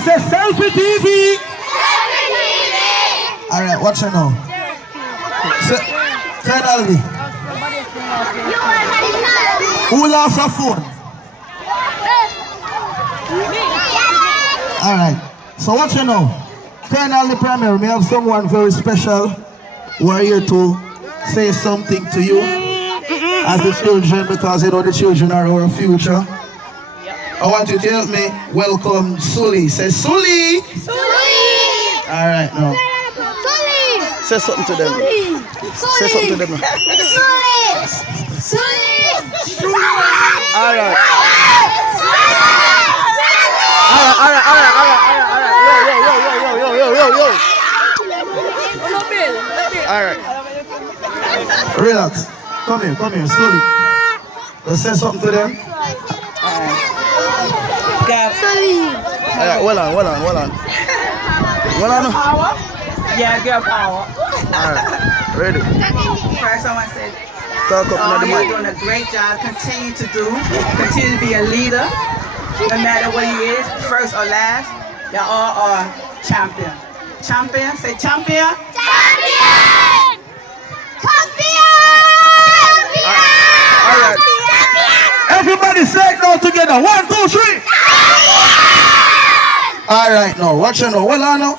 says Selfi TV. Alright, watch it now. Finally. Who lost her phone? Alright, so watch it now. Finally, premiere, we have someone very special who are here to say something to you as the children, because you know the children are our future. I want you to help me welcome Sully. Say Sully! Sully! Alright, now. Sully! Say something to them. Say something to them. Sully! Sully! Alright. Alright. Yo. Alright. Relax. Come here, slowly. Let's say something to them. Sully! Alright, hold on. Power? Yeah, girl power. Alright, ready. First, I want to say, Talk up now the you're mic. doing a great job. Continue to be a leader. No matter what he is, first or last, y'all all are champion. Champion, say champion. Champion! Champion! Alright. Everybody say it now together. 1, 2, 3. Alright, now, watch it now. Well, I know.